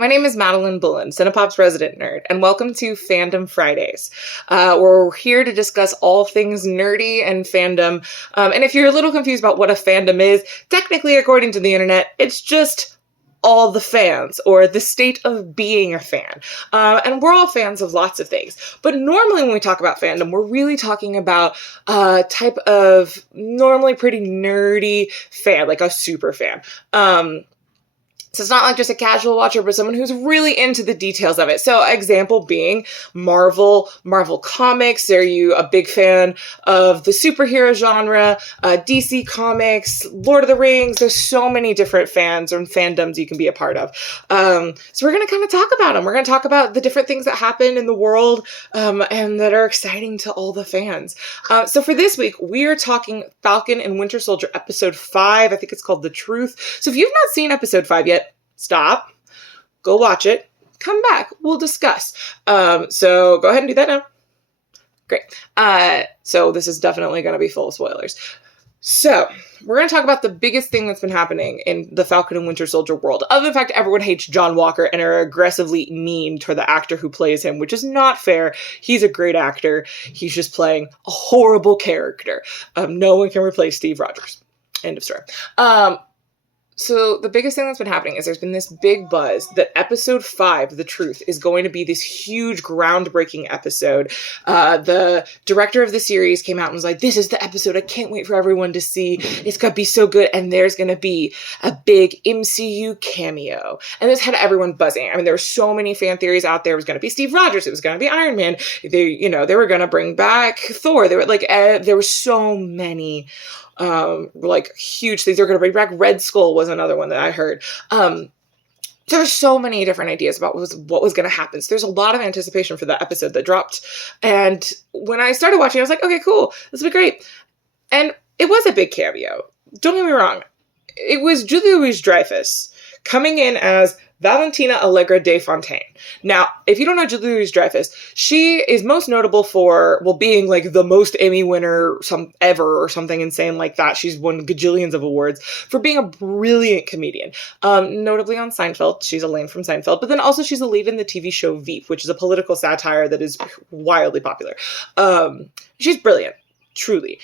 My name is Madeline Bullen, Cine-pop's resident nerd, and welcome to Fandom Fridays, where we're here to discuss all things nerdy and fandom. And if you're a little confused about what a fandom is, technically, according to the internet, it's just all the fans, or the state of being a fan. And we're all fans of lots of things. But normally when we talk about fandom, we're really talking about a type of normally pretty nerdy fan, like a super fan. So it's not like just a casual watcher, but someone who's really into the details of it. So example being Marvel Comics. Are you a big fan of the superhero genre? DC Comics, Lord of the Rings. There's so many different fans or fandoms you can be a part of. So we're going to kind of talk about them. We're going to talk about the different things that happen in the world and that are exciting to all the fans. So for this week, we are talking Falcon and Winter Soldier episode 5. I think it's called The Truth. So if you've not seen episode 5 yet, stop, go watch it, come back, we'll discuss. So go ahead and do that now. Great. So this is definitely going to be full of spoilers. So we're going to talk about the biggest thing that's been happening in the Falcon and Winter Soldier world. Other than the fact everyone hates John Walker and are aggressively mean toward the actor who plays him, which is not fair. He's a great actor. He's just playing a horrible character. No one can replace Steve Rogers. End of story. So the biggest thing that's been happening is there's been this big buzz that episode 5, The Truth, is going to be this huge groundbreaking episode. The director of the series came out and was like, this is the episode I can't wait for everyone to see. It's going to be so good. And there's going to be a big MCU cameo. And this had everyone buzzing. I mean, there were so many fan theories out there. It was going to be Steve Rogers. It was going to be Iron Man. They were going to bring back Thor. They were like, there were so many huge things. They're going to bring back Red Skull was another one that I heard. There's so many different ideas about what was going to happen. So there's a lot of anticipation for that episode that dropped. And when I started watching, I was like, okay, cool. This will be great. And it was a big cameo. Don't get me wrong. It was Julia Louis-Dreyfus coming in as Valentina Allegra de Fontaine. Now, if you don't know Julia Louis-Dreyfus, she is most notable for, being like the most Emmy winner ever or something insane like that. She's won gajillions of awards for being a brilliant comedian. Notably on Seinfeld. She's Elaine from Seinfeld. But then also she's a lead in the TV show Veep, which is a political satire that is wildly popular. She's brilliant. Truly.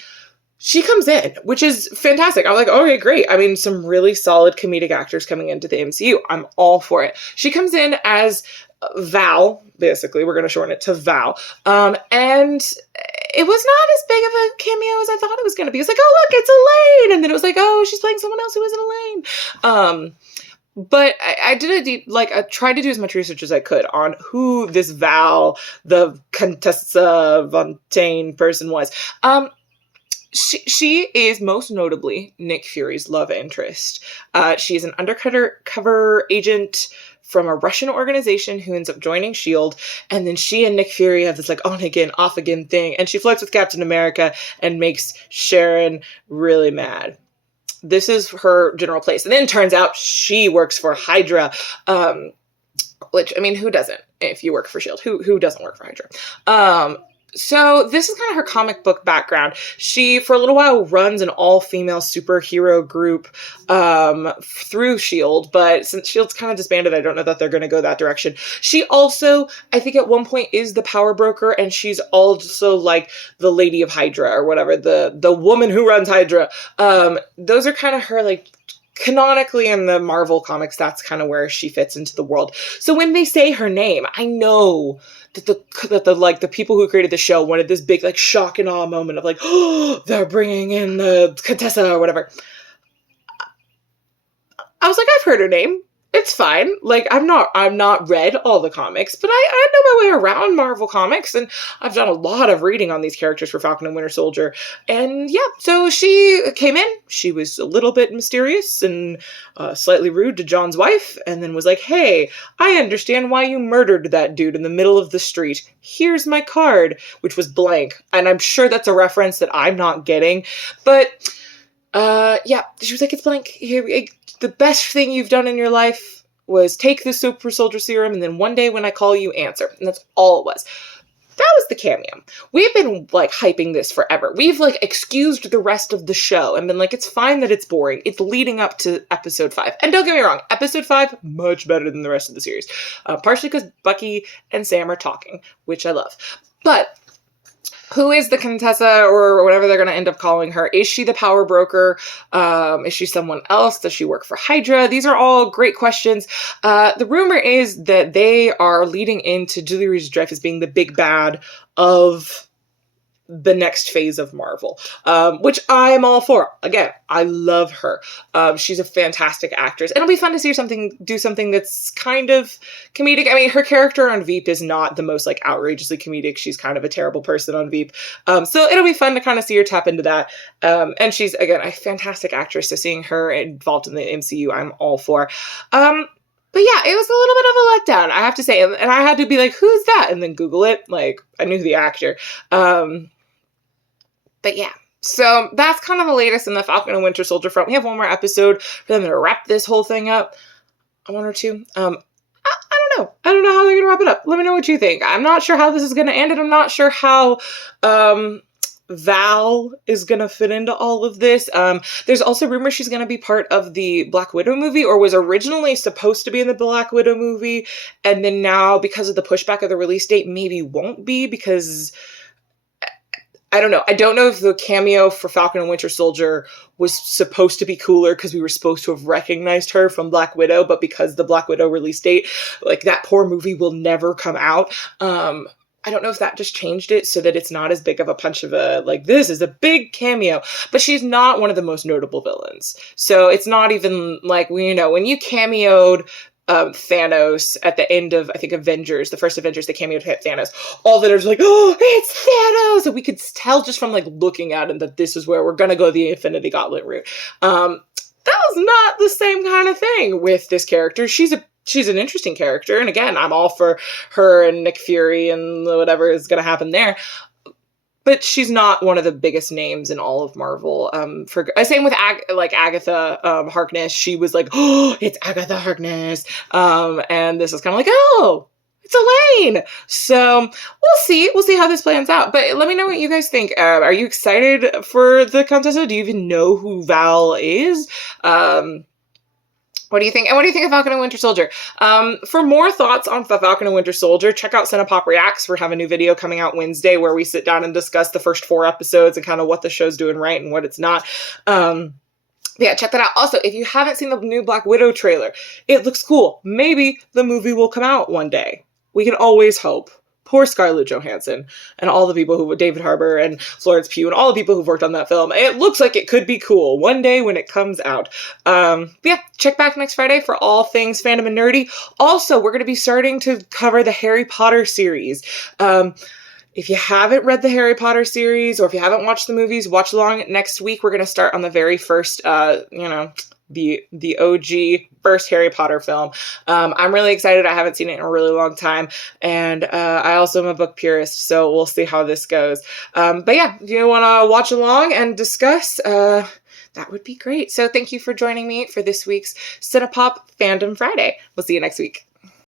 She comes in, which is fantastic. I'm like, okay, great. I mean, some really solid comedic actors coming into the MCU. I'm all for it. She comes in as Val, basically. We're going to shorten it to Val. And it was not as big of a cameo as I thought it was going to be. It's like, oh, look, it's Elaine. And then it was like, oh, she's playing someone else who isn't Elaine. But I did I tried to do as much research as I could on who this Val, the Contessa Fontaine person was. She is most notably Nick Fury's love interest. She is an undercover agent from a Russian organization who ends up joining S.H.I.E.L.D. And then she and Nick Fury have this on again, off again thing. And she flirts with Captain America and makes Sharon really mad. This is her general place. And then it turns out she works for Hydra. Which, I mean, who doesn't? If you work for S.H.I.E.L.D., who doesn't work for Hydra? So this is kind of her comic book background. She, for a little while, runs an all-female superhero group through S.H.I.E.L.D., but since S.H.I.E.L.D's kind of disbanded, I don't know that they're going to go that direction. She also, I think at one point, is the power broker, and she's also like the lady of Hydra or whatever, the woman who runs Hydra. Those are kind of her canonically in the Marvel comics, that's kind of where she fits into the world. So when they say her name, I know that the people who created the show wanted this big shock and awe moment of oh, they're bringing in the Contessa or whatever. I was like, I've heard her name. It's fine. I'm not read all the comics, but I know my way around Marvel comics, and I've done a lot of reading on these characters for Falcon and Winter Soldier. And yeah, so she came in. She was a little bit mysterious and slightly rude to John's wife, and then was like, hey, I understand why you murdered that dude in the middle of the street. Here's my card, which was blank. And I'm sure that's a reference that I'm not getting, but yeah, she was like, it's blank. Here, the best thing you've done in your life was take the super soldier serum, and then one day when I call you, answer. And that's all it was. that was the cameo. We've been like hyping this forever. We've like excused the rest of the show and been like, it's fine that it's boring. It's leading up to episode 5. And don't get me wrong, episode 5, much better than the rest of the series. Partially because Bucky and Sam are talking, which I love. But who is the Contessa, or whatever they're going to end up calling her? Is she the power broker? Is she someone else? Does she work for Hydra? These are all great questions. The rumor is that they are leading into Julie Louis-Dreyfus being the big bad of the next phase of Marvel, which I'm all for. Again, I love her. She's a fantastic actress. It'll be fun to see her do something that's kind of comedic. I mean, her character on Veep is not the most like outrageously comedic. She's kind of a terrible person on Veep. So it'll be fun to kind of see her tap into that. And she's, again, a fantastic actress. So seeing her involved in the MCU, I'm all for. But yeah, it was a little bit of a letdown, I have to say. And I had to be like, who's that? And then Google it. Like, I knew the actor. But yeah, so that's kind of the latest in the Falcon and Winter Soldier front. We have one more episode for them to wrap this whole thing up. One or two. I don't know. I don't know how they're going to wrap it up. Let me know what you think. I'm not sure how this is going to end, and I'm not sure how Val is going to fit into all of this. There's also rumors she's going to be part of the Black Widow movie, or was originally supposed to be in the Black Widow movie, and then now, because of the pushback of the release date, maybe won't be, because I don't know. I don't know if the cameo for Falcon and Winter Soldier was supposed to be cooler because we were supposed to have recognized her from Black Widow, but because the Black Widow release date, like, that poor movie will never come out. I don't know if that just changed it so that it's not as big of a punch of a, like, this is a big cameo, but she's not one of the most notable villains. So it's not even like, you know, when you cameoed Thanos at the end of, I think, Avengers, the first Avengers, they cameoed Thanos. All that are like, oh, it's Thanos! And we could tell just from, like, looking at him that this is where we're gonna go the Infinity Gauntlet route. That was not the same kind of thing with this character. She's an interesting character, and again, I'm all for her and Nick Fury and whatever is gonna happen there. But she's not one of the biggest names in all of Marvel. Same with Agatha Harkness. She was like, oh, it's Agatha Harkness. And this is kind of like, oh, it's Elaine. So we'll see. We'll see how this plans out. But let me know what you guys think. Are you excited for the Contessa? Do you even know who Val is? What do you think? And what do you think of Falcon and Winter Soldier? For more thoughts on the Falcon and Winter Soldier, check out Cine-pop Reacts. We have a new video coming out Wednesday where we sit down and discuss the first 4 episodes and kind of what the show's doing right and what it's not. Yeah, check that out. Also, if you haven't seen the new Black Widow trailer, it looks cool. Maybe the movie will come out one day. We can always hope. Poor Scarlett Johansson and all the people who, David Harbour and Florence Pugh and all the people who've worked on that film. It looks like it could be cool one day when it comes out. But yeah, check back next Friday for all things fandom and nerdy. Also, we're going to be starting to cover the Harry Potter series. If you haven't read the Harry Potter series, or if you haven't watched the movies, watch along next week. We're going to start on the very first, the OG first Harry Potter film. I'm really excited. I haven't seen it in a really long time. And I also am a book purist, so we'll see how this goes. But yeah, if you want to watch along and discuss, that would be great. So thank you for joining me for this week's Cine-pop Fandom Friday. We'll see you next week.